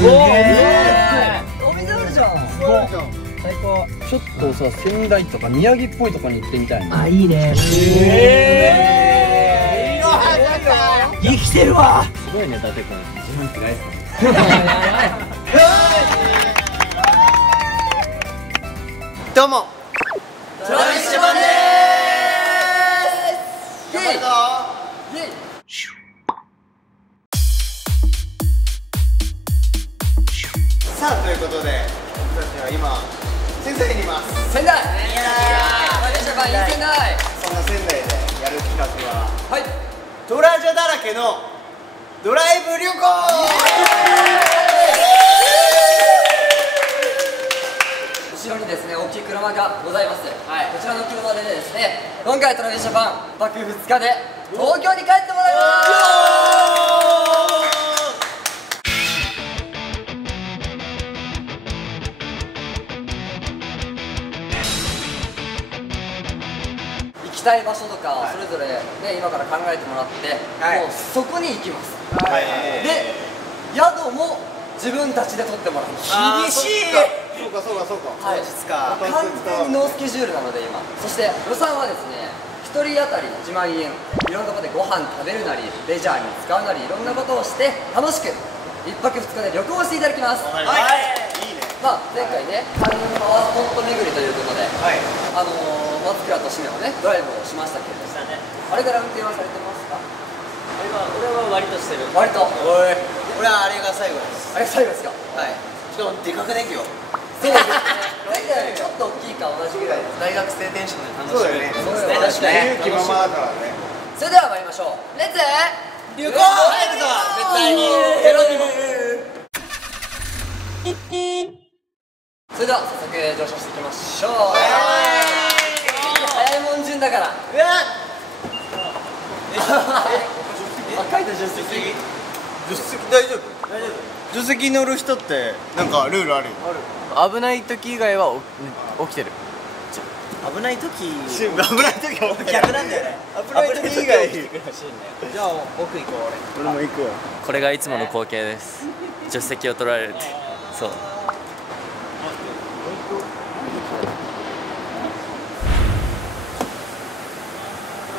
すげえ。お水あるじゃん。最高。ちょっとさ、仙台とか宮城っぽいとこに行ってみたいな。あ、いいね。生きてるわ。すごいね、伊達君。自分ってないっすか。どうも。トラビッシュマンでーす。イェイ。イェイ。さあ、ということで僕たちは今仙台にいます。仙台。いやー、トラビッシュマンいい仙台。そんな仙台でやる企画ははい。トラジャだらけのドライブ旅行。後ろにですね、大きい車がございます。はい。こちらの車でですね、今回トラビッシュマン泊2日で東京に帰ってもらいます。行きたい場所とかそれぞれね、今から考えてもらって、もうそこに行きます。で、宿も自分たちで取ってもらいます。厳しい。そうかそうかそうか。はい、完全にノースケジュールなので今。そして予算はですね、1人当たり1万円。いろんなところでご飯食べるなりレジャーに使うなりいろんなことをして楽しく1泊2日で旅行していただきます。はい、いいね。まあ前回ね、カンパワースポット巡りということで、松倉とシメのねドライブをしましたけれど、あれから運転はされてますか？俺は割としてる。割と。俺はあれが最後です。あれ最後ですか？はい。しかもでかくできよ。そうですね。前回よりちょっと大きいか同じぐらいです。大学生テンションで楽しめる。そうだよね。確かに。気ままだからね。それでは参りましょう。レッツ旅行入るぞ。絶対に。ゲロにも。それでは早速乗車していきましょう。早いもん順だから。うわっ。書いた助手席。助手席大丈夫？大丈夫。助手席乗る人ってなんかルールあるよ。危ない時以外は起きてる。危ない時は逆なんだよね。危ない時以外。じゃあ奥行こう。俺も行くわ。これがいつもの光景です。助手席を取られるって。そう。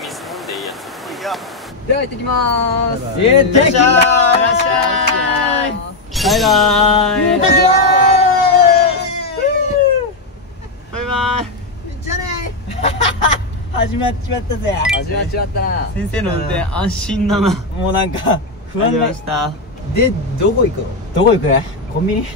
水飲んでいいやつ。では行ってきまーす。行ってきまーす。いらっしゃい。バイバーイ。バイバイ。じゃあね。始まっちまったぜ。始まっちまったな。先生の運転安心だな。もうなんか不安ました。で、どこ行くの？どこ行く？コンビニ？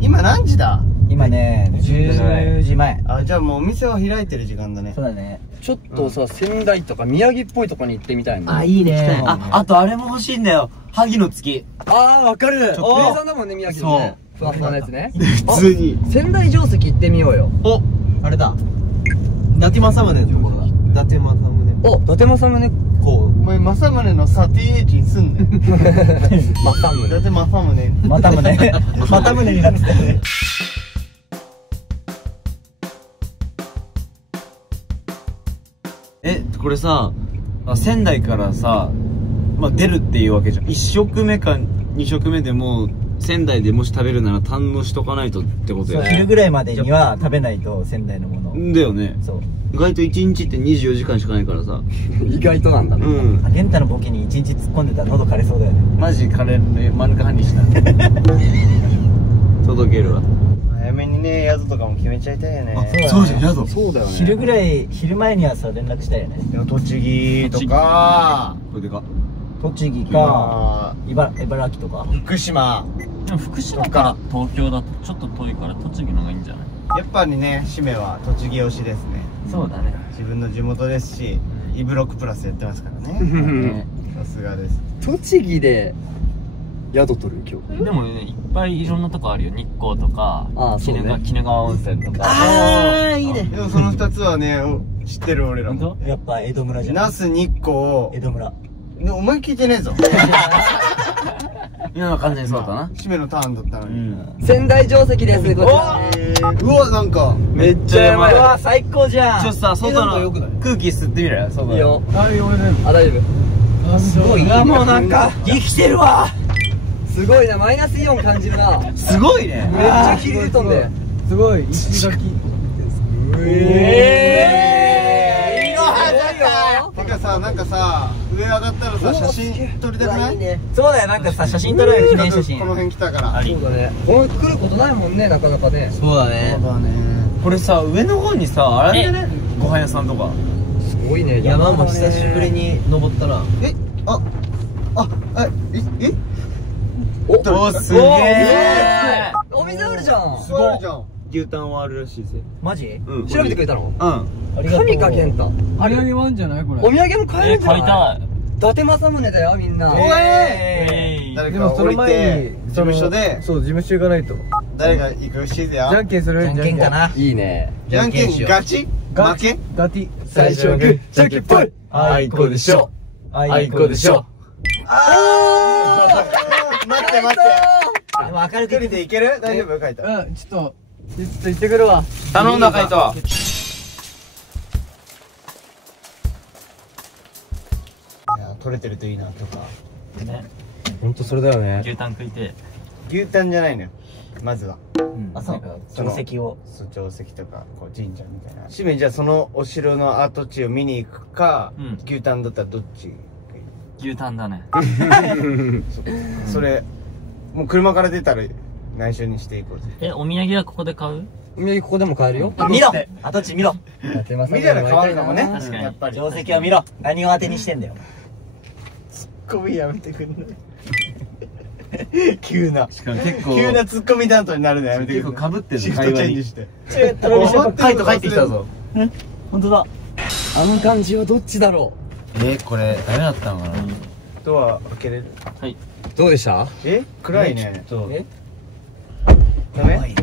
今何時だ？今ね、10時前。あ、じゃあもうお店は開いてる時間だね。そうだね。ちょっとさ、仙台とか宮城っぽいとこに行ってみたいな。あ、いいね。あとあれも欲しいんだよ。萩の月。あー、わかる。名お産だもんね、宮城のね。ふわふわのやつね。普通に。仙台定石行ってみようよ。お、あれだ。伊達政宗のところだ。伊達政宗。お、伊達政宗こお前政宗のさ TH にすんねん。政宗。伊達政宗。う。またむね。またむねになってたね。これさ、仙台からさ、出るっていうわけじゃん。1食目か2食目でも仙台でもし食べるなら堪能しとかないとってことよね。昼ぐらいまでには食べないと仙台のものだよね。そう。意外と1日って24時間しかないからさ。意外となんだね。うん。健太のボケに1日突っ込んでたら喉枯れそうだよね。マジカレーで真ん中半にした。届けるわ。早めにね、宿とかも決めちゃいたいよね。そうじゃん、宿。そうだよね。昼前にはさ、連絡したいよね。栃木とか、これでか。栃木か、茨城とか。福島。でも福島から東京だとちょっと遠いから栃木の方がいいんじゃない？やっぱりね、締めは栃木推しですね。そうだね。自分の地元ですし、イブロックプラスやってますからね。さすがです。栃木で宿取る今日。でもね、いっぱいいろんなとこあるよ。日光とか、そうね、鬼怒川温泉とか。ああ、いいね。でもその2つはね、知ってる俺らも。やっぱ江戸村じゃん。那須日光。江戸村。お前聞いてねえぞ。今の完全にそうだったな。締めのターンだったのに。仙台定石です、こちら。うわ、なんかめっちゃやばい。うわ、最高じゃん。ちょっとさ、外の空気吸ってみる？外の。いいよ。あ、俺ね。あ、大丈夫。すごい。もうなんか、生きてるわ。すごいな、マイナスイオン感じるな。めっすごいね。ちゃ切り飛んで。すごい石垣。いいのはずだ。てかさ、なんかさ、上上がったらさ、写真撮りたくない？そうだよ、なんかさ、写真撮るよ、記念写真。この辺来たから。そうだね。これ来ることないもんね、なかなかね。そうだね。これさ、上の方にさ、あれだね、ご飯屋さんとか。すごいね。山も久しぶりに登ったな。お、すげえ。お水あるじゃん。すごいじゃん。牛タンはあるらしいぜ。マジ？うん。調べてくれたの？うん。ありがとう。神か健太。あれあげワンじゃないこれ。お土産も買えるんじゃない？たい。伊達政宗だよ、みんな。誰か降りて、事務所で、そう、事務所行かないと。誰が行くしいぜよ。じゃんけんする？じゃんけんかな。いいね。じゃんけんガチ負けガティ。最初はグー、じゃんけんぽい。あいこでしょ。あいこでしょ。待って待って。でも明るく一人で行ける？大丈夫？書いた。うん、ちょっと行ってくるわ。頼んだ、カイト。いや、取れてるといいなとか。ほんとそれだよね。牛タン食いて。牛タンじゃないのよ。まずは。あ、そう。定石を。そう、定石とか、こう神社みたいな。しめじゃあそのお城の跡地を見に行くか、うん牛タンだったらどっち？牛タンだね。それ、もう車から出たら内緒にしていこうぜ。え、お土産はここで買う？お土産ここでも買えるよ。見ろ跡地見ろ。伊達政宗見たら変わるかもね。確かにやっぱり。定石を見ろ。何を当てにしてんだよ。ツッコミやめてくんない？急な。しかも結構、急なツッコミ担当になるのやめてくんない？結構被ってんのシフトチェンジして。カイト帰ってきたぞ。ほんとだ。あの感じはどっちだろこれ、ダメだったのかな。ドア開けれる？はい。う？どうでした？暗いね。ちょっと、ダメ？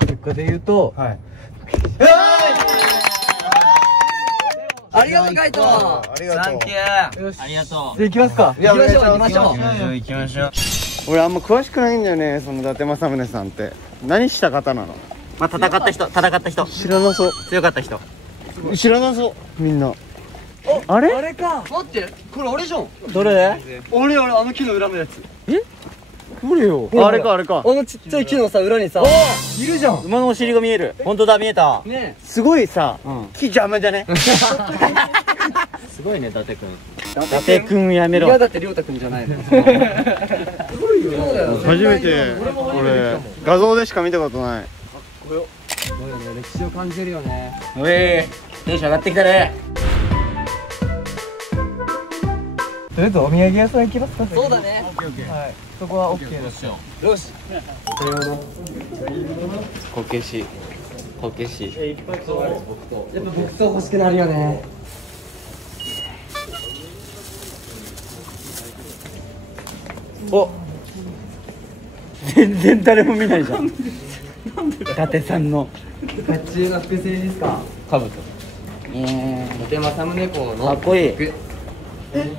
結果で言うと、はい。ありがとう、カイト。ありがとう。よし。ありがとじゃあ行きますか。いや、行きましょうお願いします行きましょう行きましょう。俺あんま詳しくないんだよね、その伊達政宗さんって。何した方なの？まあ、戦った人。知らなそう。強かった人。知らなそうみんな。あれ？あれか。待って、これ俺じゃん。どれ？俺、あの木の裏のやつ。どれよ？あれかあれか。あのちっちゃい木のさ、裏にさ。いるじゃん。馬のお尻が見える。ほんとだ、見えた。ねすごいさ、木邪魔じゃね？すごいね、伊達くん。伊達くんやめえ。いろや、。だってりょうたくんじゃないの。そうだよ。初めて、俺、画像でしか見たことない。そうだね、歴史を感じるよね。おい、テンション上がってきたね。とりあえずお土産屋さん行きますか。そうだね。はい。そこはオッケーですよ。よし。こけし。こけし。やっぱ木刀欲しくなるよね。お。全然誰も見ないじゃん。伊達さんの甲冑の複製ですか。兜。伊達政宗公の。かっこいい。待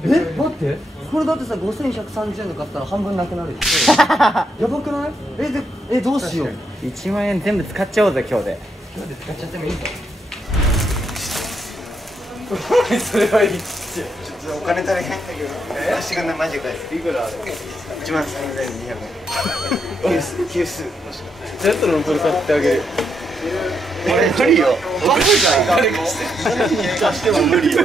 って。これだってさ、5130円で買ったら半分なくなるよ。やばくない？どうしよう。 1万円全部使っちゃおうぜ今日で。今日で使っちゃってもいいぞ。それはいい。ちょっとお金足りないんだけど。足がなマジかよ。いくらある？13200円。急須。ちょっとのこれ買ってあげる。無理よ。何に貸しても無理よ。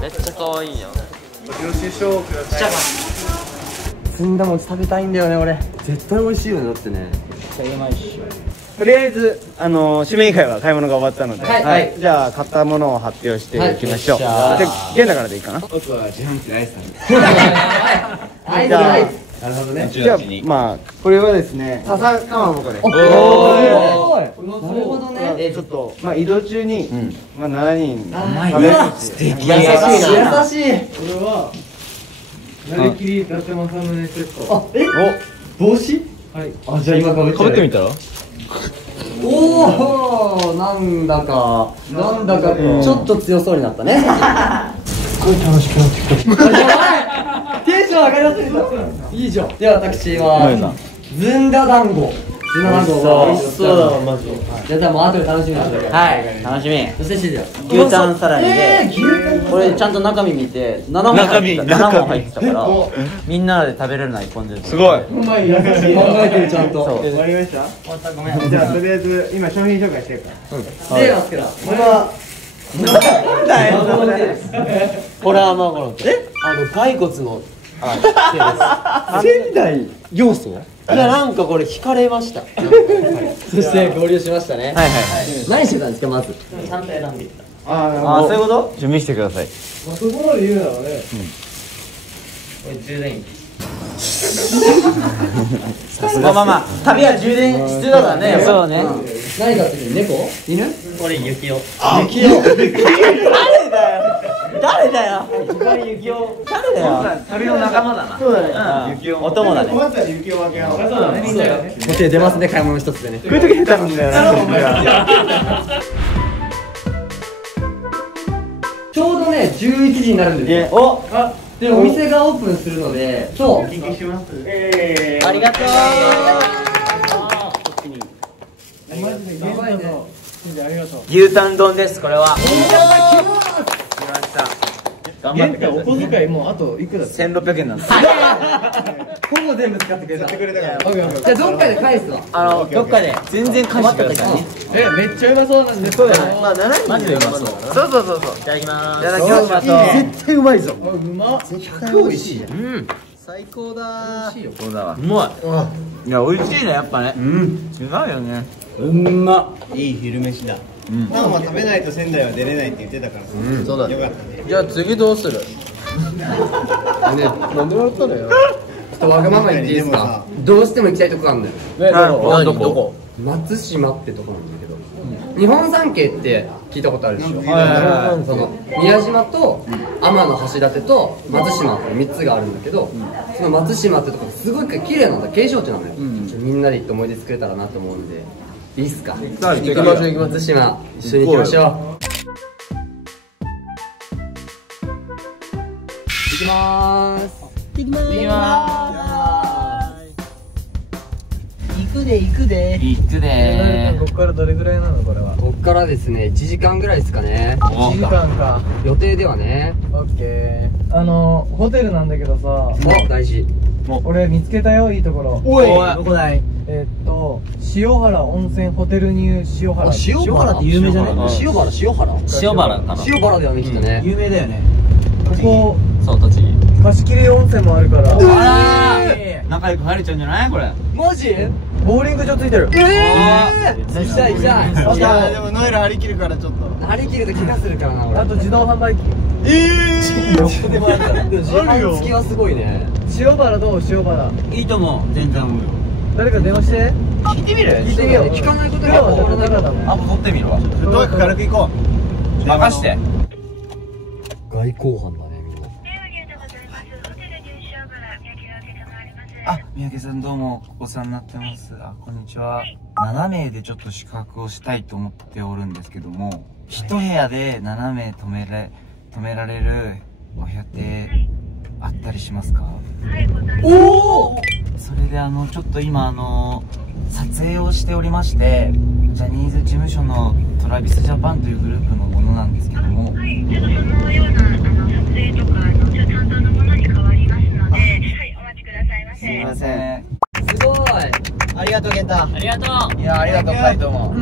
めっちゃ可愛いやん。ずんだ餅食べたいんだよね、俺。絶対美味しいよね、だってね。とりあえず、締め以外は買い物が終わったので、はいじゃあ買ったものを発表していきましょう。はいで、玄太からでいいかな。僕は自販機のアイスなんで。じゃあなるほどね。じゃあ、まあ、これはですね、笹かまぼこで。おーい。なるほどね。ちょっと、まあ、移動中に、まあ、7人甘い食べるっていう。優しいな。優しい。これはなりきり伊達政宗セット。帽子？はい。あ、じゃあ今かぶっちゃう。みたらおお、なんだかちょっと強そうになったね。すごい楽しくなってきた。やばい。テンション上がりすぎた。いいじゃん。では私はずんだ団子。17号美味しそうだわマジ。じゃあもう後で楽しみにしてください。はい楽しみ。そしてシーズ牛タンサラミでこれちゃんと中身見て7本入ってたからみんなで食べれるのは1本ずつ。すごい。考えてるちゃんと。終わりました？ごめん。じゃあとりあえず今商品紹介してるから。でなんですけど。これはなんだよ。これはまあこの骸骨の仙台要素？いやなんかこれ惹かれました。そして合流しましたね。はいはいはい。何してたんですかまず。ちゃんと選んでいった。あそういうこと？準備してください。そこまで言うならね。これ充電器。まあ旅は充電必要だからね。そうね。何買ってきて猫？犬？これ雪男。雪を。誰だよ。雪男。誰だよ。旅の仲間だな。そうだね。お供だね。終わったら雪を分け合おう。そうだね。みんながね。もち出ますね買い物一つでね。こういう時下手なんだよな。ちょうどね11時になるんですよ。おでお店がオープンするので、そう。お聞きします。ありがとう。マジでやばいね。ありがとう。牛タン丼ですこれは。頑張ってください。お小遣いもうあといくら1600円なんです。ほぼ全部使ってくれた。くれたから。じゃあどっかで返すわ。どっかで全然返してくださいね。めっちゃうまそうなんです。そうだね。まあマジでうまそう。そう。いただきまいただきます。絶対うまいぞ。うまっ。絶対美味しいじゃん。うん。最高だー。そうだわ。うまい。いや美味しいねやっぱね。違うよね。いい昼飯だ。パンは食べないと仙台は出れないって言ってたからさ。そうだね。よかったね。じゃあ次どうする？ね、なんで笑ったのよ。ちょっとわがまま言っていいですか。どうしても行きたいとこあるんだよ。どこ？松島ってとこなんだけど、日本三景って聞いたことあるでしょ。その宮島と天橋立と松島って3つがあるんだけど、その松島ってとこすごい綺麗なんだ、景勝地なのよ。みんなで行って思い出作れたらなと思うんで、いいっすか。行きましょう行き松島一緒に行きましょう。行きまーす。行くで行くで。行くでここからどれぐらいなのこれは。こっからですね、1時間ぐらいですかね。1時間か。予定ではね。オッケー。ホテルなんだけどさ。お、大事。俺見つけたよ、いいところ。おいどこだい？塩原温泉ホテルニュー塩原。塩原って有名じゃない？塩原塩原かな。塩原だよね、きっとね。有名だよね。ここそう栃木。貸し切り温泉もあるから。あら仲良く入れちゃうんじゃないこれ。マジ？ボーリング場ついてる。行きたい行きたい。いやでもノエル張り切るからちょっと。張り切ると怪我するからな俺。あと自動販売機。どこでもあるから。でも自販付きはすごいね。塩原どう？塩原。いいと思う全然思うよ。誰か電話して。聞いてみる？聞いてみよう。聞かないことが分からないからね。アポ取ってみるわ。とにかく軽く行こう。任して。外交班だねみんな。あ、三宅さんどうもお世話になってます。あ、こんにちは。7名でちょっと宿泊をしたいと思っておるんですけども、1部屋で7名泊められるお部屋ってあったりしますか？おお。それでちょっと今撮影をしておりまして、ジャニーズ事務所のトラビスジャパンというグループのものなんですけども、はい、ちょっとそのような撮影とかちょっと担当のものに変わりますので、はい、お待ちくださいませ。すいません。すごい。ありがとう健太。ありがとう。いやありがとうカイトも。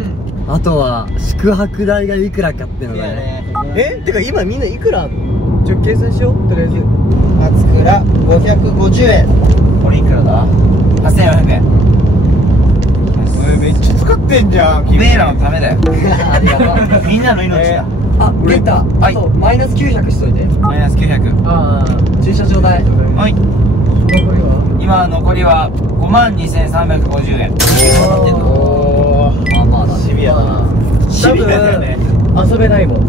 あとは宿泊代がいくらかってのがね。てか今みんないくらあんの？ちょ計算しようとりあえず。松倉550円。これいくらだ？8400円。めっちゃ使ってんじゃん。おめえらのためだよ。ありがとう。みんなの命だ。あ、ゲッタ。はいあとマイナス900しといて。マイナス900。ああ。駐車場代。はい。残りは？今残りは52,350円。おー。まあまあだね。シビアだな。シビアだよね。遊べないもん。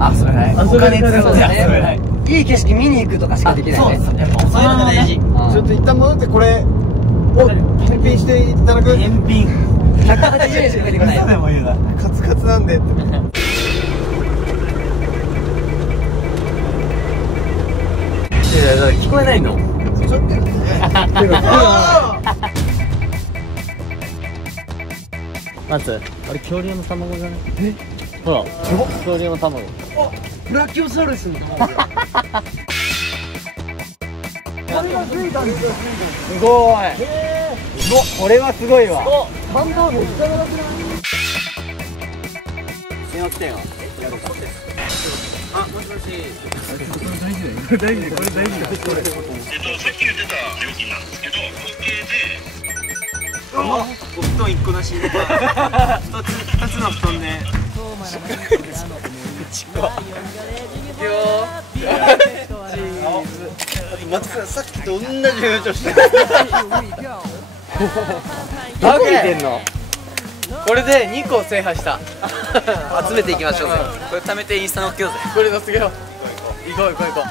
あ、それない。遊べないからそうだね遊べない。いい景色見に行くとかしかできないね。そう、やっぱそういうのが大事。ちょっと一旦戻ってこれを返品していただく。返品。 180円しか出てこない。嘘でも言うな。カツカツなんでって。聞こえないの？待つ、あれ恐竜の卵じゃない？ほら、恐竜の卵。ブラキオサウルスの卵。これが水だんですよ。すごい。これはすごいわ。ハンバーグめっちゃ長くない？電話来てよ。あ、もしもし。さっき言ってた料金なんですけど、合計でお布団1個なし2つの布団で待ってください、さっきと同じ表情してる。どこ見てんの？これで2個制覇した。集めていきましょうぜ。これ貯めてインスタ載っけようぜ。これのすげよ。行こう行こう行こう。